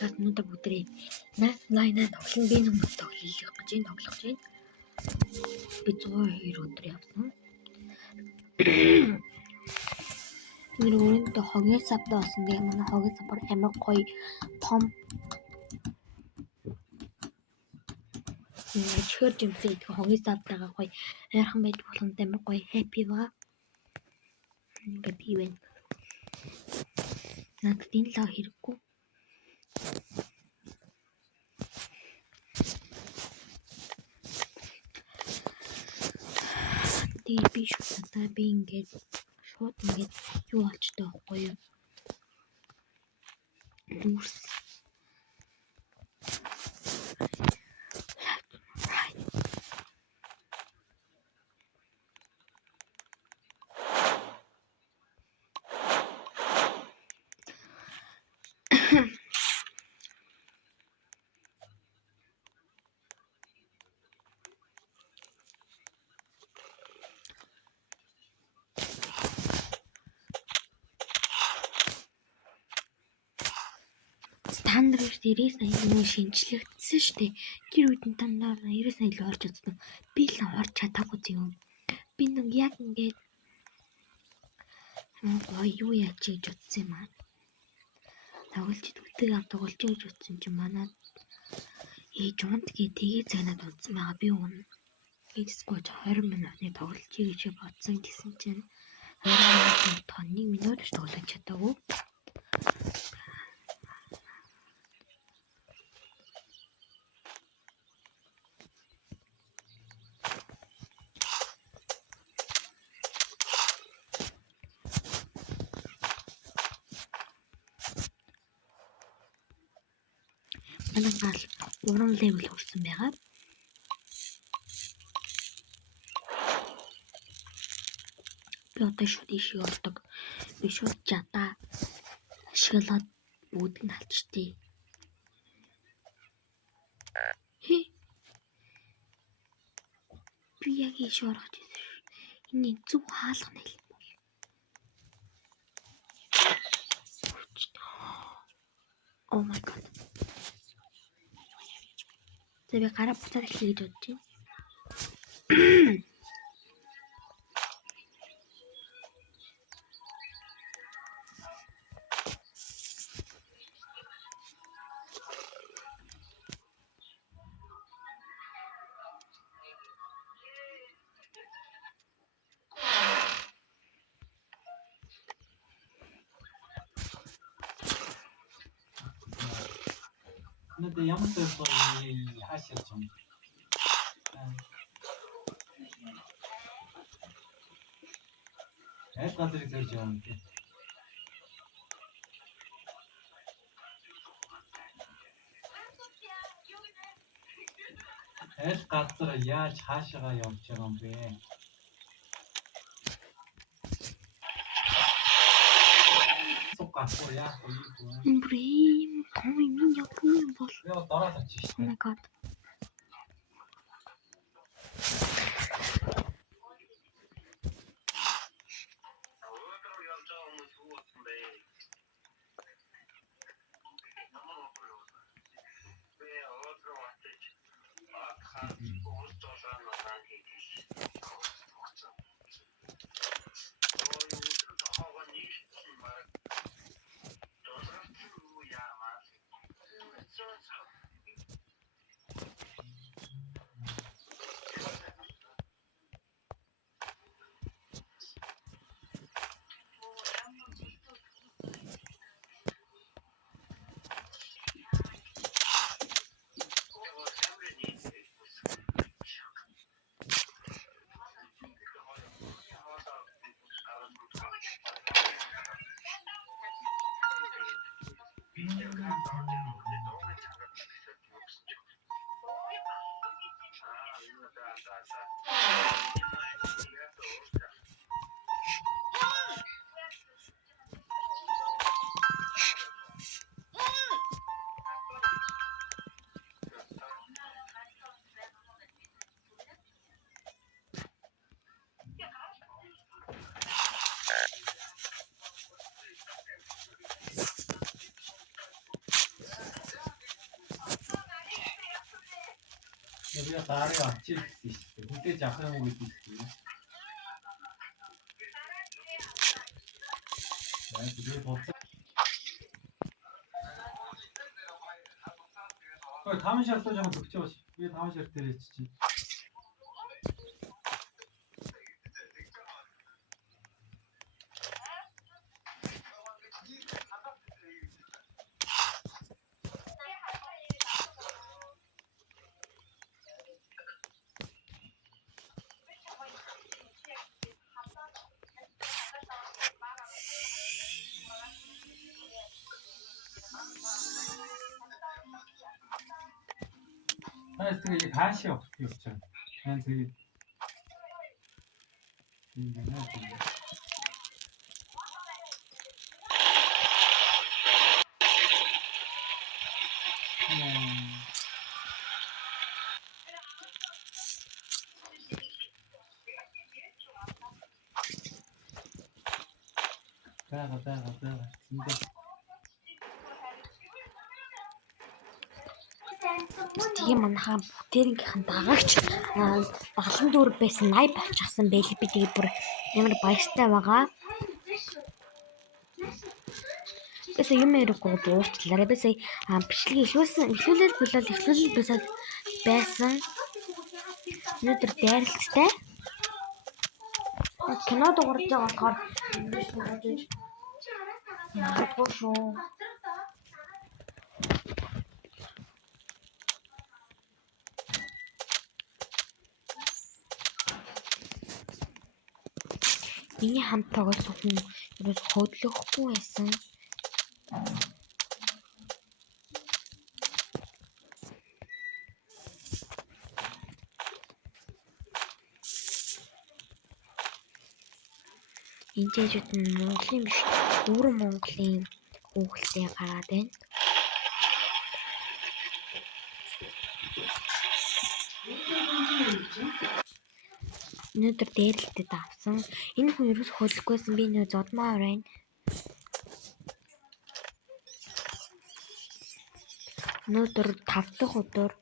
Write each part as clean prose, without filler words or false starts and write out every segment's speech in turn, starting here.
Гаднуудаа бүдрээ. Лайна тоглон би хүмүүс тоглох гэж тоглож байна. Би 102 өдөр явсан. Тэр өөрөндөө хогийн савтай болсон. Тэгээ манай хогийн савар амар гоё том чихэр жимсээ идэх хогийн савтайгаа гоё хайрхан байж болох амар гоё happy ба. Ингээд би байна. Надад энэ лав хэрэггүй. Тэгээ би шууд би ингээд шууд ингээд юу болчтой байхгүй юу? Дүүрс. Тандраш 90 сая нөө шинжлэгдсэн штэ. Тэр үед нь танаар 90 сая л орж үзсэн. Би л орж чадаагүй юм. Би нэг яг ингээд гоё юу яач гэж утсан юм аа. Тоглож идвэдэг авдаг болж гэж утсан чи манай ээж унт гээ тэгээ цагнаад унтсан байгаа би уун. Ээжсгүй 20 минутны тоглож гэж бодсон гэсэн чинь 20 минут тонны минут ч тоглож чадаагүй. Манай гал 3 level хүрсэн байгаа. Би одоо шууд ишиг ордог. Би шууд жадаа ашиглаад бүгдийг нь алчтий. Би яг иш орох гэсэн шүү. Энэ зүг хаалга нэл. Oh my god. Тэгээ гараа буцаад эхлэе гэж бодож байна. 근데 양수에서 하시죠. 애가들이 되죠. 애가들은 야 자식아 옆처럼 돼. 갖고 야 Брим, том меня пусть бол. 내가 따라서 치시. Oh my god. Би гарын очиж гэсэн шүү дээ. Хүлээж авах юм уу гэдэг юм. Тэгээд боцоо. Ой, 5 шартаа жоохон төгчөө баш. Би 5 шарт дээр иччих. Тэгээд хаашаа явах гэж байна. Хан тэгээд юм байна. Бага. Тийм манайхаа бүтээрийнхэн дагагч балан дүүр байсан 80 болчихсон байл би тэгээд бүр ямар баяртай байгаа. Бис юм ярихгүй дуурчлаарай. Бис бичлэг эхлүүлэл байсан. Өнөөдөр дайралттай. Кино дуурж байгаа болохоор магадгүй шүү. Миний хамт тоглосон хүн ерөөс хөдлөхгүй байсан. Энэ жижигт Монголын биш өвөр Монголын хүүхэлтэй гараад байна. Өнөөдөр дээрлэлтэд авсан. Энэ хүн ерөөс хөдлөхгүйсэн би нөө зодмаар байна. Өнөөдөр 5 дахь өдөр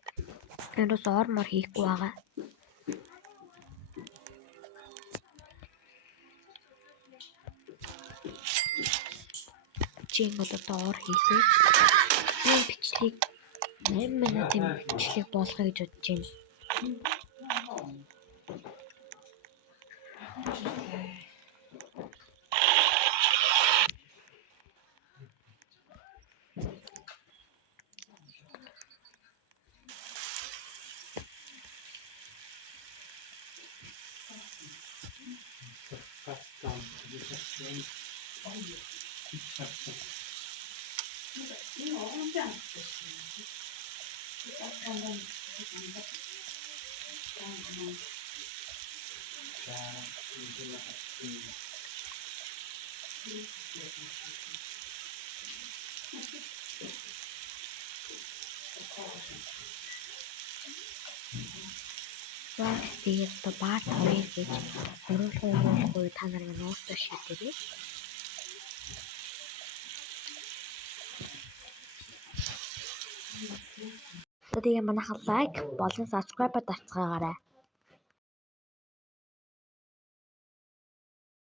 ерөөс ормор хийхгүй байгаа. Чин одоо ор хийлээ. Би бичлэг 8 минутын бичлэг болгоё гэж бодож байна. Тэгээд одоо баат хоёр гэж хоруулахгүй та нарыг нуустаа шийдэрээ. Тэгээд манайха лайк болон subscribe-а давцгаагаарай.